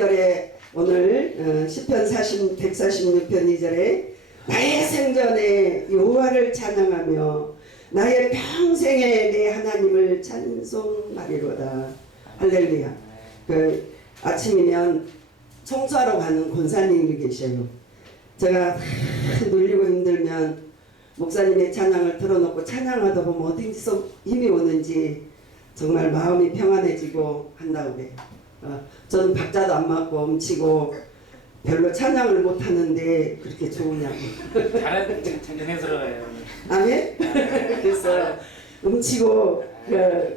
2절에 오늘 시편 146편 2절에 나의 생전에 여호와를 찬양하며 나의 평생에 내 하나님을 찬송하리로다. 할렐루야. 그 아침이면 청소하러 가는 권사님이 계셔요. 제가 눌리고 힘들면 목사님의 찬양을 틀어놓고 찬양하다 보면 어디서 힘이 오는지 정말 마음이 평안해지고 한다고 그래요. 저는 박자도 안 맞고 엄치고 별로 찬양을 못하는데 그렇게 좋으냐고. 잘하는 찬양해서요. 아멘? 그래서 음치고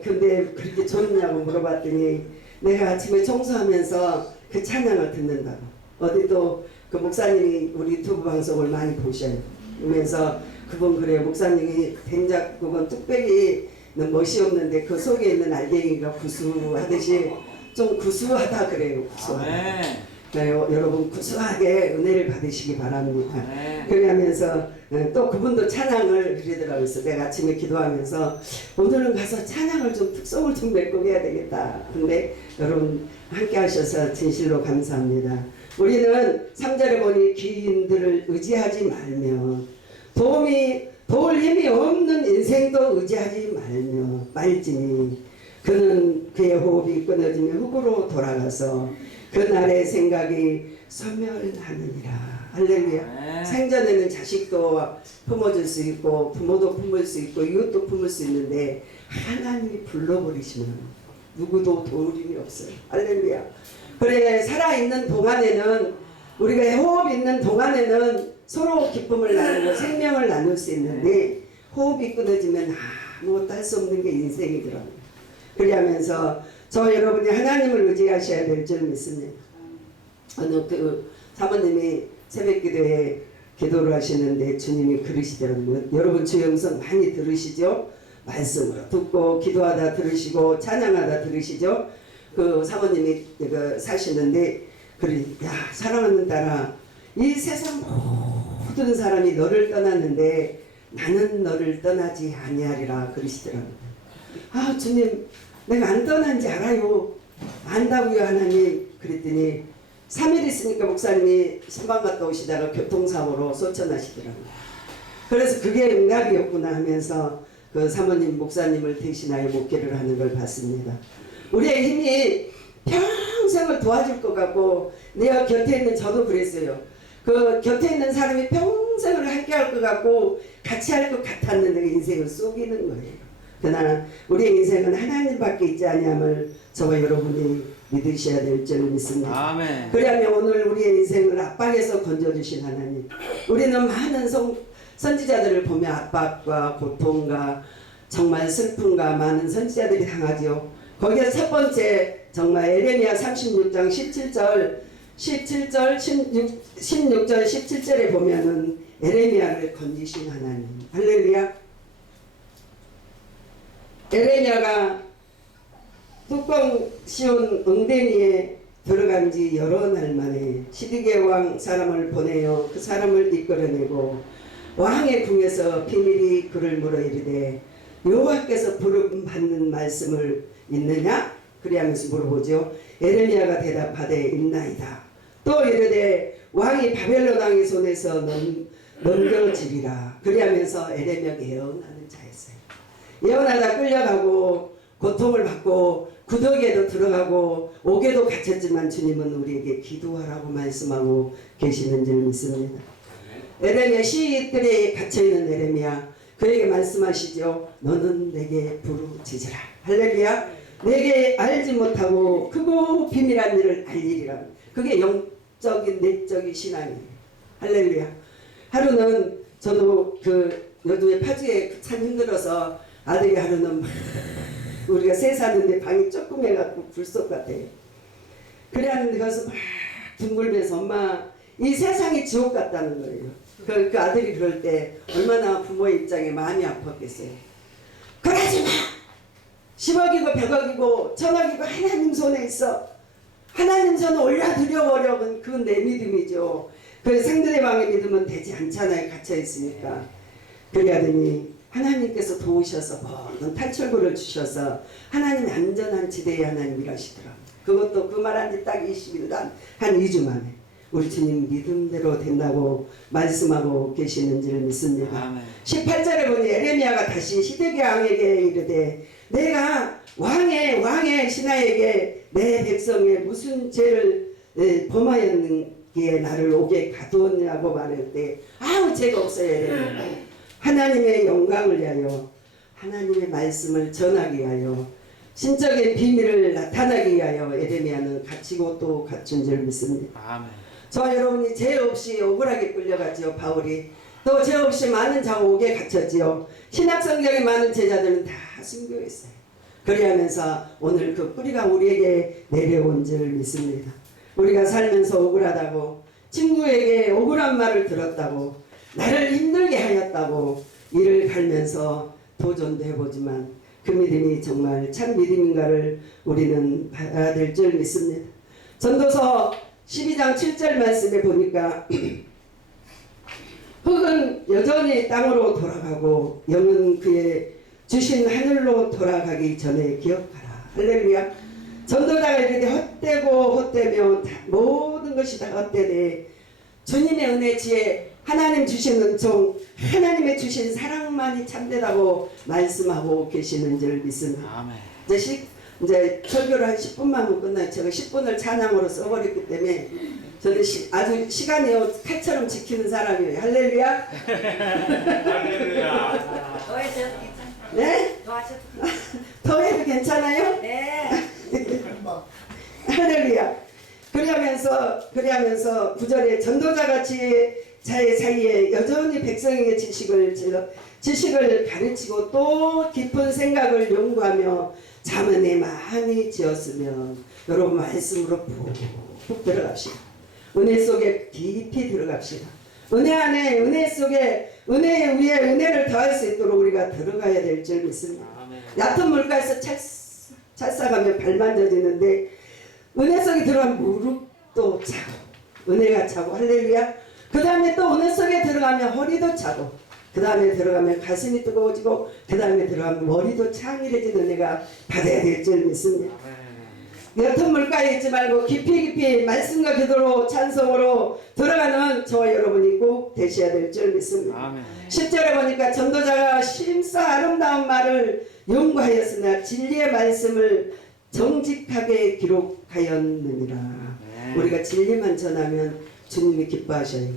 근데 그렇게 좋냐고 물어봤더니 내가 아침에 청소하면서 그 찬양을 듣는다고. 어디 또 그 목사님이 우리 유튜브 방송을 많이 보셔요. 그러면서 그분 그래요. 목사님이 된장국은 뚝배기는 멋이 없는데 그 속에 있는 알갱이가 구수하듯이 좀 구수하다 그래요. 구수하다. 네, 여러분 구수하게 은혜를 받으시기 바랍니다. 그러면서 또 그분도 찬양을 그러더라고요. 그래서 내가 아침에 기도하면서 오늘은 가서 찬양을 좀 특성을 좀 메꾸게 해야 되겠다. 근데 여러분 함께 하셔서 진실로 감사합니다. 우리는 3절에 보니 기인들을 의지하지 말며 도울 힘이 없는 인생도 의지하지 말지니 그는 그의 호흡이 끊어지며 흙으로 돌아가서 그날의 생각이 소멸하느니라. 할렐루야. 생전에는 자식도 품어줄 수 있고 부모도 품을 수 있고 이웃도 품을 수 있는데 하나님이 불러버리시면 누구도 도울 힘이 없어요. 할렐루야. 그래 살아있는 동안에는 우리가 호흡 있는 동안에는 서로 기쁨을 나누고 생명을 나눌 수 있는데 호흡이 끊어지면 아무것도 할 수 없는 게 인생이더라고요. 그러면서 저 여러분이 하나님을 의지하셔야 될 줄 믿습니다. 어느 그 사모님이 새벽기도에 기도를 하시는데 주님이 그러시더라고요. 여러분 주 영성 많이 들으시죠? 말씀으로 듣고 기도하다 들으시고 찬양하다 들으시죠? 그 사모님이 사시는데 그래 야 사랑하는 딸아 이 세상 모든 사람이 너를 떠났는데 나는 너를 떠나지 아니하리라 그러시더라고요. 아 주님 내가 안 떠난지 알아요. 안다고요 하나님. 그랬더니 3일 있으니까 목사님이 신방 갔다 오시다가 교통사고로 소천하시더라고요. 그래서 그게 응답이었구나 하면서 그 사모님 목사님을 대신하여 목회를 하는 걸 봤습니다. 우리의 힘이 평생을 도와줄 것 같고 내 곁에 있는 저도 그랬어요. 그 곁에 있는 사람이 평생을 함께 할 것 같고 같이 할 것 같았는데 인생을 속이는 거예요. 그러나 우리의 인생은 하나님밖에 있지 아니함을 저와 여러분이 믿으셔야 될 줄 믿습니다. 아멘. 그러면 오늘 우리의 인생을 압박에서 건져주신 하나님. 우리는 많은 선지자들을 보며 압박과 고통과 정말 슬픔과 많은 선지자들이 당하죠. 거기에 첫 번째 정말 에레미야 36장 16절 17절에 보면은 에레미야를 건지신 하나님. 할렐루야. 에레미야가 뚜껑 씌운 엉덩이에 들어간 지 여러 날 만에 시드기야 왕 사람을 보내어 그 사람을 이끌어내고 왕의 궁에서 비밀이 그를 물어 이르되 여호와께서 부름 받는 말씀을 있느냐? 그리하면서 물어보죠. 에레미야가 대답하되 있나이다. 또 이르되 왕이 바벨론 왕의 손에서 넘겨지리라. 그리하면서 에레미야가 예언하는 자였어요. 예언하다 끌려가고 고통을 받고 구덩이에도 들어가고 옥에도 갇혔지만 주님은 우리에게 기도하라고 말씀하고 계시는 줄 믿습니다. 에레미야 시들에 갇혀있는 에레미야 그에게 말씀하시죠. 너는 내게 부르짖으라. 할렐루야. 내게 알지 못하고 크고 비밀한 일을 알리리라. 그게 영적인 내적인 신앙이에요. 할렐루야. 하루는 저도 요즘에 파주에 참 힘들어서 아들이 하루는 막 우리가 새 사는데 방이 조금 해갖고 불속 같아요. 그래 하는데 가서 막 둥글면서 엄마 이 세상이 지옥 같다는 거예요. 그 아들이 그럴 때 얼마나 부모의 입장에 마음이 아팠겠어요. 그러지 마! 10억이고 100억이고 1000억이고 하나님 손에 있어. 하나님 손에 올려드려버려. 그건 내 믿음이죠. 그 상대방의 믿음은 되지 않잖아요. 갇혀있으니까. 그러더니 하나님께서 도우셔서 모든 탈출구를 주셔서 하나님의 안전한 지대에 하나님 일하시더라고요. 그것도 그 말한 지 딱 20일 한 2주 만에 우리 주님 믿음대로 된다고 말씀하고 계시는 줄 믿습니다. 아멘. 18절에 보니 에레미야가 다시 시드기 왕에게 이르되 내가 왕의 신하에게 내 백성의 무슨 죄를 범하였기에 나를 옥에 가두었냐고 말할 때 아무 죄가 없어요. 에레미야. 하나님의 영광을 위하여 하나님의 말씀을 전하기 위하여 신적인 비밀을 나타나기 위하여 에레미야는 갇히고 또 갇힌 줄 믿습니다. 아멘. 저와 여러분이 죄 없이 억울하게 끌려갔지요. 바울이 또 죄 없이 많은 자옥에 갇혔지요. 신약성경에 많은 제자들은 다 순교했어요. 그리하면서 오늘 그 뿌리가 우리에게 내려온 줄 믿습니다. 우리가 살면서 억울하다고 친구에게 억울한 말을 들었다고 나를 힘들게 하였다고 이를 갈면서 도전도 해보지만 그 믿음이 정말 참 믿음인가를 우리는 봐야 될 줄 믿습니다. 전도서 12장 7절 말씀에 보니까 흙은 여전히 땅으로 돌아가고 영은 그의 주신 하늘로 돌아가기 전에 기억하라. 할렐루야. 전도자가 이렇게 헛되며 모든 것이 다 헛되되 주님의 은혜 지혜 하나님 주신 은총 하나님의 주신 사랑만이 참되다고 말씀하고 계시는 줄 믿습니다. 아멘. 이제 설교를 한 10분만 하면 끝나요. 제가 10분을 찬양으로 써버렸기 때문에 저는 아주 시간이요 칼처럼 지키는 사람이에요. 할렐루야. 할렐루야. 더 해도 괜찮아요. 네? 더 하셔도 더 해도 괜찮아요? 네. 할렐루야. 그리하면서 9절에 전도자같이 자의 사이에 여전히 백성에게 지식을 가르치고 또 깊은 생각을 연구하며 자문에 많이 지었으면 여러분 말씀으로 푹 들어갑시다. 은혜 속에 깊이 들어갑시다. 은혜 안에 은혜 속에 은혜 위에 은혜를 더할 수 있도록 우리가 들어가야 될 줄 믿습니다. 아멘. 얕은 물가에서 찰싹하면 발만 젖이는데 은혜 속에 들어가면 무릎도 차고 은혜가 차고 할렐루야. 그 다음에 또 은혜 속에 들어가면 허리도 차고 그 다음에 들어가면 가슴이 뜨거워지고 그 다음에 들어가면 머리도 창일해진 은혜가 받아야 될 줄 믿습니다. 옅은 물가에 있지 말고 깊이 말씀과 기도로 찬송으로 들어가는 저와 여러분이 꼭 되셔야 될 줄 믿습니다. 아멘. 10절에 보니까 전도자가 심사 아름다운 말을 연구하였으나 진리의 말씀을 정직하게 기록하였느니라. 우리가 진리만 전하면 주님이 기뻐하셔요.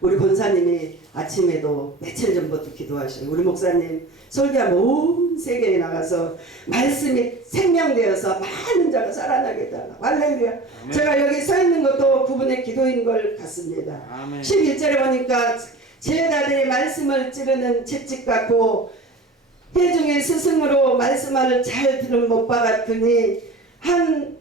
우리 권사님이 아침에도 며칠 전부터 기도하셔요. 우리 목사님 설교한 온 세계에 나가서 말씀이 생명되어서 많은 자가 살아나게 해달라. 할렐루야. 제가 여기 서 있는 것도 그분의 기도인 걸 같습니다. 아멘. 11절에 보니까 제자들이 말씀을 찌르는 채찍 같고 회중의 스승으로 말씀을 잘 들은 목바 같으니 한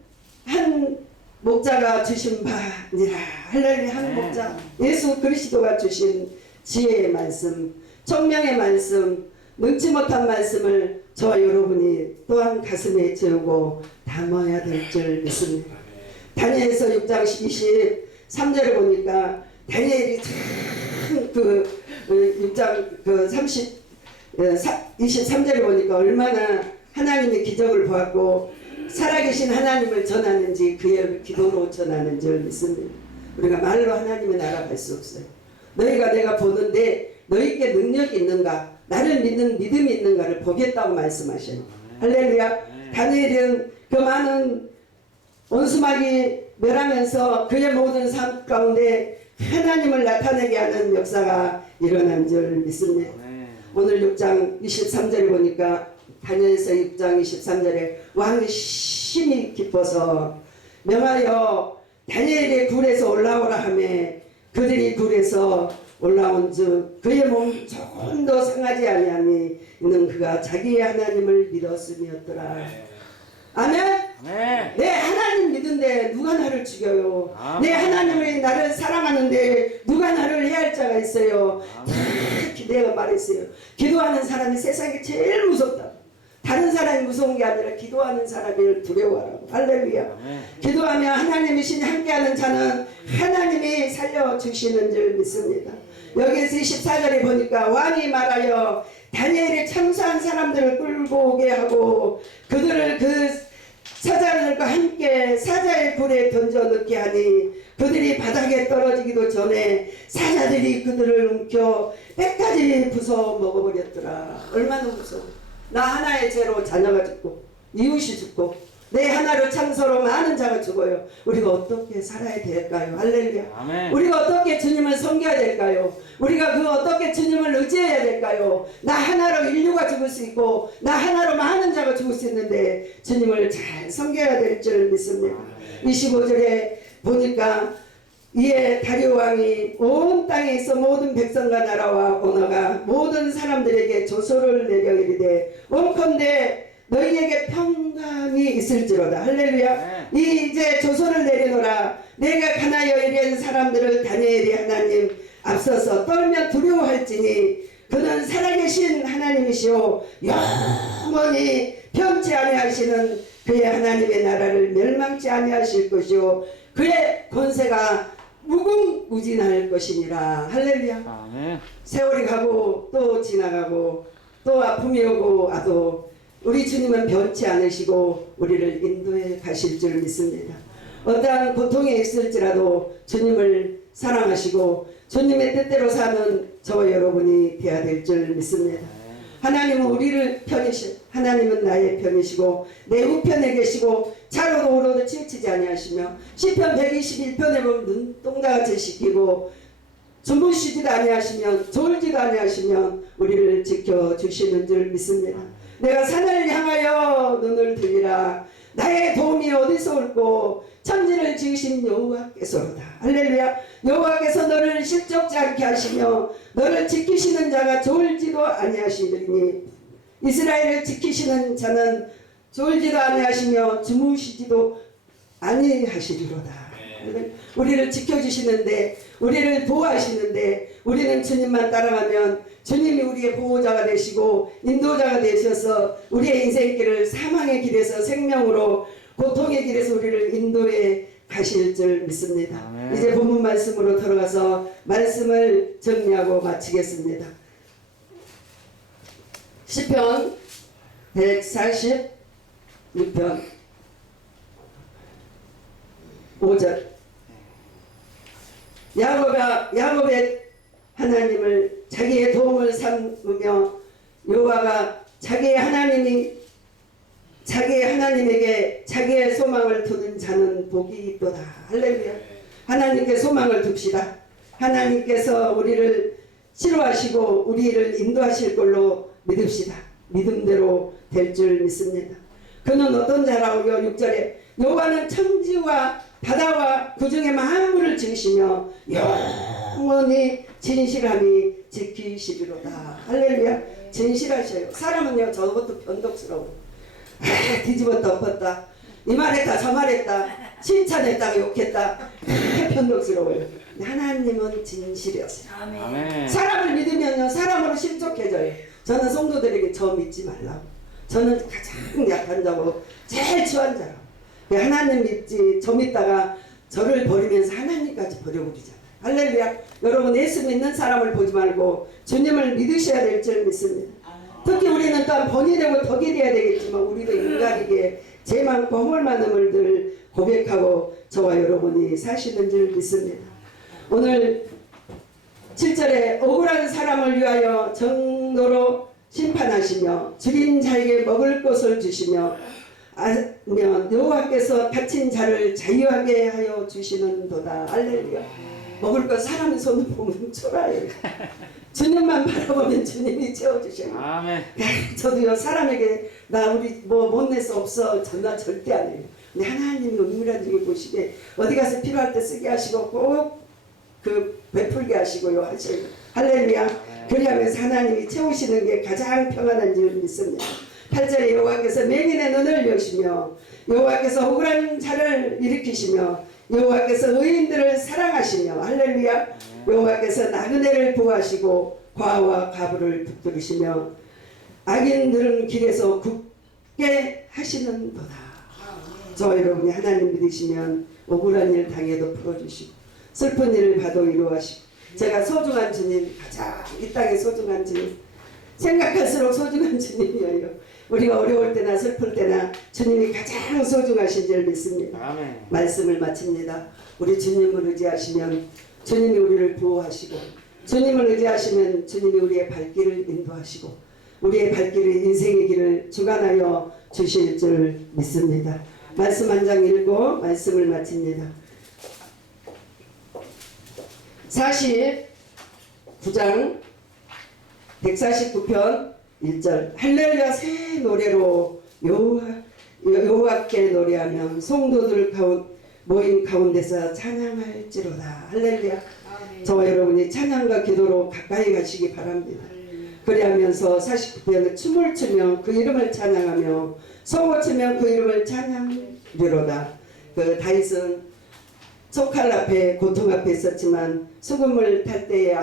목자가 주신 바니라. 할렐루야. 한 목자 예수 그리스도가 주신 지혜의 말씀 청명의 말씀 능치 못한 말씀을 저와 여러분이 또한 가슴에 채우고 담아야 될 줄 믿습니다. 다니엘서 6장 23절에 보니까 다니엘이 참 6장 23절에 보니까 얼마나 하나님의 기적을 보았고 살아계신 하나님을 전하는지 그의 기도로 전하는 줄 믿습니다. 우리가 말로 하나님의 나라 갈 수 없어요. 너희가 내가 보는데 너희께 능력이 있는가 나를 믿는 믿음이 있는가를 보겠다고 말씀하셔요. 할렐루야. 다니엘은 그 많은 원수막이 멸하면서 그의 모든 삶 가운데 하나님을 나타내게 하는 역사가 일어난 줄 믿습니다. 오늘 6장 23절에 보니까 다니엘서 6장 23절에 왕이 심히 기뻐서 명하여 다니엘의 굴에서 올라오라 하며 그들이 굴에서 올라온 즉 그의 몸 조금도 상하지 아니하니 이는 그가 자기의 하나님을 믿었음이었더라. 아멘. 내 하나님 믿은데 누가 나를 죽여요. 내 하나님이 나를 사랑하는데 누가 나를 해할 자가 있어요. 내가 말했어요. 기도하는 사람이 세상에 제일 무섭다. 다른 사람이 무서운 게 아니라 기도하는 사람을 두려워하라고. 할렐루야. 기도하며 하나님이 신이 함께하는 자는 하나님이 살려주시는 줄 믿습니다. 여기에서 24절에 보니까 왕이 말하여 다니엘이 참수한 사람들을 끌고 오게 하고 그들을 그 사자들과 함께 사자의 굴에 던져 넣게 하니 그들이 바닥에 떨어지기도 전에 사자들이 그들을 움켜 뼈까지 부숴 먹어버렸더라. 얼마나 무서워. 나 하나의 죄로 자녀가 죽고 이웃이 죽고 내 하나로 참서로 많은 자가 죽어요. 우리가 어떻게 살아야 될까요? 할렐루야. 아멘. 우리가 어떻게 주님을 섬겨야 될까요? 우리가 어떻게 주님을 의지해야 될까요? 나 하나로 인류가 죽을 수 있고 나 하나로 많은 자가 죽을 수 있는데 주님을 잘 섬겨야 될 줄 믿습니다. 25절에 보니까 이에 다리오 왕이 온 땅에 있어 모든 백성과 나라와 언어가 모든 사람들에게 조소를 내려 이르되 원컨대 너희에게 평강이 있을지로다. 할렐루야. 이제 조소를 내리노라. 내가 가나여 이리한 사람들을 다니엘이 하나님 앞서서 떨며 두려워할지니 그는 살아계신 하나님이시오 영원히 편치 아니하시는 그의 하나님의 나라를 멸망치 아니하실 것이요 그의 권세가 무궁무진할 것이니라. 할렐루야. 아멘. 세월이 가고 또 지나가고 또 아픔이 오고 와도 우리 주님은 변치 않으시고 우리를 인도해 가실 줄 믿습니다. 어떠한 고통에 있을지라도 주님을 사랑하시고 주님의 뜻대로 사는 저와 여러분이 되어야 될 줄 믿습니다. 하나님은 우리를 편이시 하나님은 나의 편이시고 내 우편에 계시고 차로도 오로도 치우치지 아니하시며 시편 121편에 보면 눈동자같이 씻기고 주무시지도 아니하시면 졸지도 아니하시면 우리를 지켜주시는 줄 믿습니다. 내가 산을 향하여 눈을 들리라. 나의 도움이 어디서 올고 천지를 지으신 여호와께서로다. 할렐루야. 여호와께서 너를 실족지 않게 하시며 너를 지키시는 자가 졸지도 아니하시리니 이스라엘을 지키시는 자는 졸지도 아니하시며 주무시지도 아니하시리로다. 우리를 지켜주시는데 우리를 보호하시는데 우리는 주님만 따라가면 주님이 우리의 보호자가 되시고 인도자가 되셔서 우리의 인생길을 사망의 길에서 생명으로 고통의 길에서 우리를 인도해 가실 줄 믿습니다. 아멘. 이제 본문 말씀으로 들어가서 말씀을 정리하고 마치겠습니다. 시편 146편 5절 야곱의 하나님을 자기의 도움을 삼으며 여호와가 자기의 하나님에게 자기의 소망을 두는 자는 복이 있도다. 할렐루야. 하나님께 소망을 둡시다. 하나님께서 우리를 치료하시고 우리를 인도하실 걸로 믿읍시다. 믿음대로 될 줄 믿습니다. 그는 어떤 자라고요? 6절에 여호와는 천지와 바다와 그 중에 만물을 지으시며 영원히 진실함이 지키시리로다. 할렐루야. 진실하셔요. 사람은요 저것도 변덕스러워. 뒤집었다 엎었다 이 말했다 저 말했다 칭찬했다가 욕했다 변덕스러워요. 하나님은 진실이었어요. 아멘. 사람을 믿으면요 사람으로 실족해져요. 저는 성도들에게 저 믿지 말라고. 저는 가장 약한 자고 제일 추한 자라고. 하나님 믿지 저 믿다가 저를 버리면서 하나님까지 버려버리잖아요. 할렐루야. 여러분 예수 믿는 사람을 보지 말고 주님을 믿으셔야 될 줄 믿습니다. 특히 우리는 또한 번이 되고 덕이 되어야 되겠지만 우리도 인간에게 죄 많고 허물 많음을 늘 고백하고 저와 여러분이 사시는 줄 믿습니다. 오늘 7절에 억울한 사람을 위하여 정도로 심판하시며 줄인 자에게 먹을 것을 주시며 아면 여호와께서 갇힌 자를 자유하게 하여 주시는도다. 할렐루야. 먹을 것 사람 손을 보면 초라해요. 주님만 바라보면 주님이 채워주셔요. 아멘. 저도요 사람에게 나 우리 뭐 못 낼 수 없어 전화 절대 안 해요. 근데 하나님이 은밀한 중에 보시게 어디 가서 필요할 때 쓰게 하시고 꼭 그 베풀게 하시고요 하셔요. 할렐루야. 그리하면서 하나님이 채우시는 게 가장 평안한 줄 믿습니다. 8절에 여호와께서 맹인의 눈을 여시며 여호와께서 억울한 자를 일으키시며 여호와께서 의인들을 사랑하시며 할렐루야. 여호와께서 나그네를 보호하시고 과와 가부를 붙들으시며 악인들은 길에서 굳게 하시는도다. 저와 여러분이 하나님 믿으시면 억울한 일 당해도 풀어주시고 슬픈 일을 봐도 위로하시고 제가 소중한 주님 가장 이 땅에 소중한 주님 생각할수록 소중한 주님이에요. 우리가 어려울 때나 슬플 때나 주님이 가장 소중하신 줄 믿습니다. 아멘. 말씀을 마칩니다. 우리 주님을 의지하시면 주님이 우리를 보호하시고 주님을 의지하시면 주님이 우리의 발길을 인도하시고 우리의 발길을 인생의 길을 주관하여 주실 줄 믿습니다. 말씀 한 장 읽고 말씀을 마칩니다. 49장 149편 1절 할렐루야 새 노래로 여호와께 노래하면 성도들 모임 가운데서 찬양할지로다. 할렐루야. 저와 여러분이 찬양과 기도로 가까이 가시기 바랍니다. 그리하면서 49편은 춤을 추며 그 이름을 찬양하며 소고 치며 그 이름을 찬양하리로다. 그 다윗은 총칼 앞에 고통 앞에 있었지만 수금을 탈 때에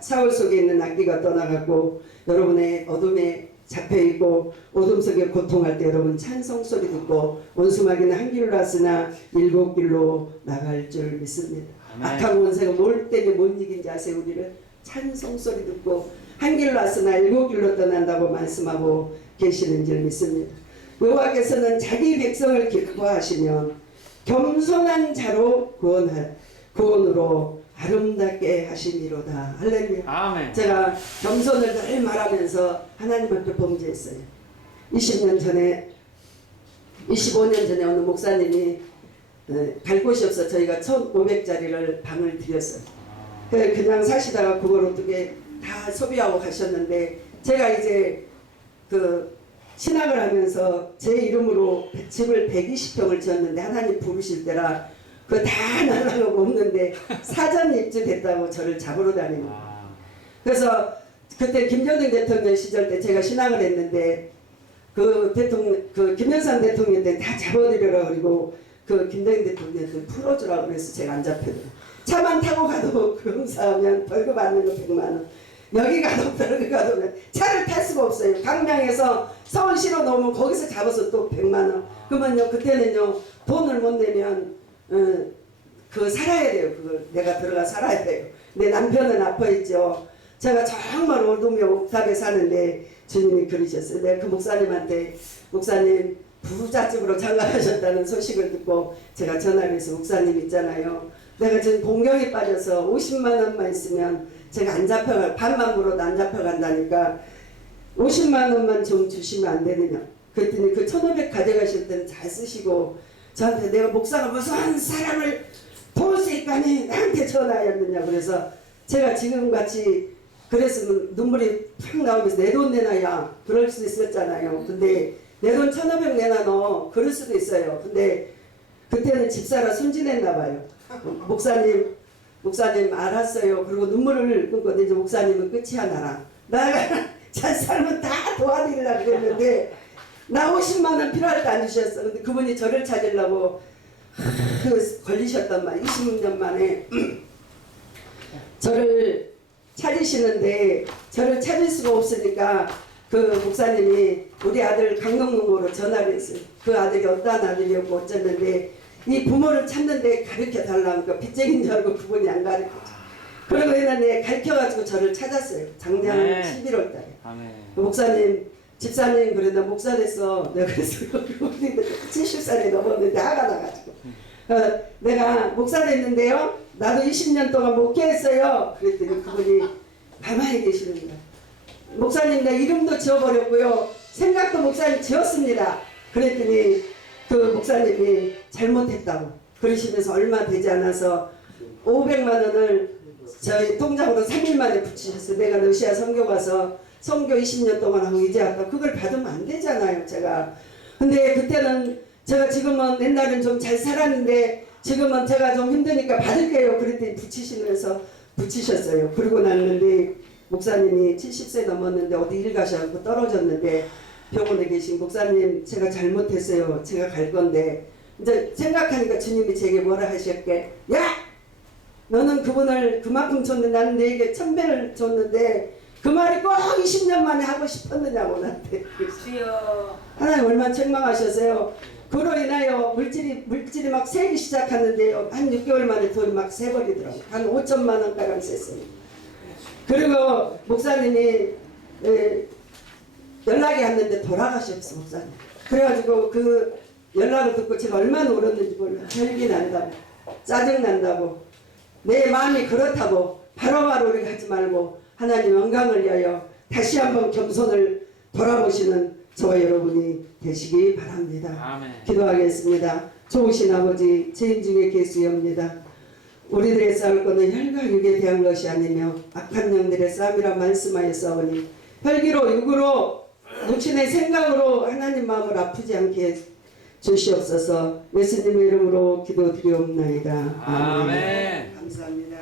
사울 속에 있는 악기가 떠나가고 여러분의 어둠에 잡혀있고 어둠 속에 고통할 때 여러분 찬송 소리 듣고 원수마귀는 한 길로 왔으나 7길로 나갈 줄 믿습니다. 악한 원수가 뭘 때문에 못 이긴지 아세요? 우리를 찬송 소리 듣고 한 길로 왔으나 7길로 떠난다고 말씀하고 계시는 줄 믿습니다. 여호와께서는 자기 백성을 기뻐하시면 겸손한 자로 구원으로 아름답게 하시니로다. 할렐루야. 아멘. 제가 겸손을 늘 말하면서 하나님 앞에 범죄했어요. 20년 전에 25년 전에 어느 목사님이 갈 곳이 없어 저희가 1,500짜리를 방을 드렸어요. 그냥 사시다가 그걸 어떻게 다 소비하고 가셨는데 제가 이제 그 신학을 하면서 제 이름으로 집을 120평을 지었는데 하나님 부르실 때라 그거 다 날라가고 없는데 사전 입주됐다고 저를 잡으러 다니는. 그래서 그때 김정일 대통령 시절 때 제가 신학을 했는데 그 대통령 그 김영삼 대통령 때 다 잡아들여라 그리고 그 김정일 대통령한테 풀어주라 그래서 제가 안 잡혀요. 차만 타고 가도 검사하면 벌금 받는 거 100만 원. 여기 가도 저기 가도 차를 탈 수가 없어요. 강명에서 서울시로 놓으면 거기서 잡아서 또 100만 원. 그러면요 그때는요 돈을 못 내면 그 살아야 돼요. 그걸 내가 들어가 살아야 돼요. 내 남편은 아파 있죠. 제가 정말 어둠의 옥탑에 사는데 주님이 그러셨어요. 내가 그 목사님한테 목사님 부잣집으로 장가가셨다는 소식을 듣고 제가 전화를 해서 목사님 있잖아요. 내가 지금 공경에 빠져서 50만 원만 있으면 제가 안 잡혀가 반만 물어도 안 잡혀간다니까 50만 원만 좀 주시면 안 되느냐. 그랬더니 그 1,500 가져가실 때는 잘 쓰시고 저한테 내가 목사가 무슨 사람을 도울 수 있다니 나한테 전화했느냐. 그래서 제가 지금같이 그랬으면 눈물이 팍 나오면서 내 돈 내놔야 그럴 수 있었잖아요. 근데 내 돈 1,500 내놔 너 그럴 수도 있어요. 근데 그때는 집사라 순진했나 봐요. 목사님 알았어요. 그리고 눈물을 끊고 이제 목사님은 끝이야 나랑 나가 잘 살면 다 도와드리려고 그랬는데 나 50만 원 필요할 때 안 주셨어. 근데 그분이 저를 찾으려고 걸리셨단 말이에요. 26년 만에 저를 찾으시는데 저를 찾을 수가 없으니까 그 목사님이 우리 아들 강동농으로 전화를 했어요. 그 아들이 어떤 아들이었고 어쩌는데 이 부모를 찾는데 가르쳐 달라니까 빚쟁인 줄 알고 그분이 안 가르쳐줘. 그러고 했는데 가르쳐가지고 저를 찾았어요. 작년 11월 달에. 그 목사님 집사님 그래 나 목사 됐어. 내가 그래서 70살이 넘었는데 화가 나가지고 내가 목사 됐는데요. 나도 20년 동안 목회했어요. 그랬더니 그분이 가만히 계시는 거야. 목사님 내 이름도 지어버렸고요. 생각도 목사님 지었습니다. 그랬더니 그 목사님이 잘못했다고 그러시면서 얼마 되지 않아서 500만 원을 저희 통장으로 3일 만에 붙이셨어요. 내가 러시아 선교 가서 선교 20년 동안 하고 이제 아까 그걸 받으면 안 되잖아요. 제가 근데 그때는 제가 지금은 옛날엔 좀 잘 살았는데 지금은 제가 좀 힘드니까 받을게요. 그랬더니 붙이셨어요. 그러고 났는데 목사님이 70세 넘었는데 어디 일 가셔서 떨어졌는데 병원에 계신 목사님 제가 잘못했어요. 제가 갈 건데 이제 생각하니까 주님이 제게 뭐라 하셨게 야! 너는 그분을 그만큼 줬는데 나는 내게 1000배를 줬는데 그 말이 꼭 20년 만에 하고 싶었느냐고 나한테. 하나님 얼마나 책망하셨어요. 그로 인하여 물질이 막 새기 시작하는데요. 한 6개월 만에 돈이 막 새버리더라고요. 한 5천만 원가량 셌어요. 그리고 목사님이 연락이 왔는데 돌아가셨어 목사님. 그래가지고 그 연락을 듣고 제가 얼마나 울었는지 몰라. 혈기 난다고 짜증 난다고 내 마음이 그렇다고 바로바로 우리가 하지 말고 하나님 영광을 위하여 다시 한번 겸손을 돌아보시는 저와 여러분이 되시기 바랍니다. 아멘. 기도하겠습니다. 좋으신 아버지 죄인 중에 계시옵니다. 우리들의 싸울 것은 혈과 육에 대한 것이 아니며 악한 영들의 싸움이라 말씀하여 싸우니 혈기로 육으로 육신의 생각으로 하나님 마음을 아프지 않게 주시옵소서. 예수님의 이름으로 기도드리옵나이다. 아멘. 감사합니다.